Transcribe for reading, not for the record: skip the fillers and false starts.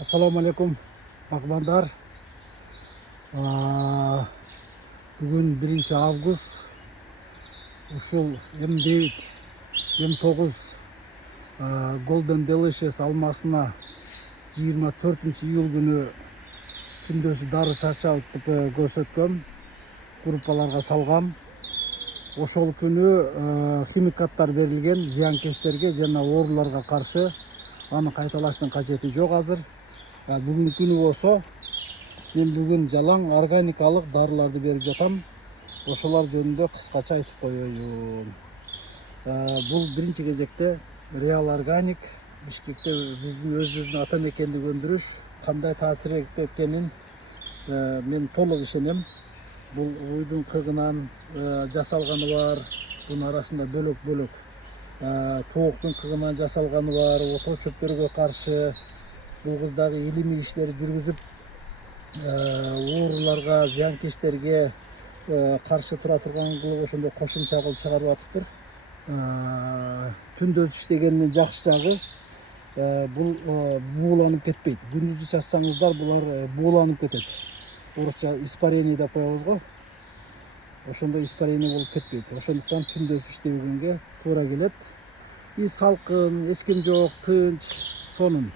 Assalamu alaikum bagbanдар. Бүгін 1 август. Ушул М9, М9 Golden Delicious алмасына 24 июл күнү күндөсү дары чачалып көрсөткөм, группаларга салгам. Ошол күнү химикаттар берилген зыянкечтерге жана ооруларга каршы. Аны кайталаштын кажети жок азыр. Бүгүнкү күнү болсо мен бүгүн жалаң органикалык дарыларды берип жатам. Ошолар жөнүндө кыскача айтып коеюн. Бул биринчи кезекте Реал Органик Бишкекте биздин өзүбүздүн ата мекенди өндүрүш кандай таасир эткенин мен толук ишенем. Бул уйдун кыгынан жасалганы бар. Бунун арасында бөлөк тооктун кыгынан жасалганы бар. Ото чөптөргө каршы бул кыз дагы илимий иштерди жүргүзүп ооруларга, зыянкечтерге каршы тура турган кылып ошондой кошумча кылып чыгарып атыптыр. Түндөз иштегенинин жакшы жагы бул бууланып кетпейт. Күндүз чачсаңыздар булар бууланып кетет. Орусча испарение деп коебуз го. Ошондой испарение болуп кетпейт. Ошондуктан түндөз иштегенге туура келет. И салкын, эч ким жок, тынч, сонун.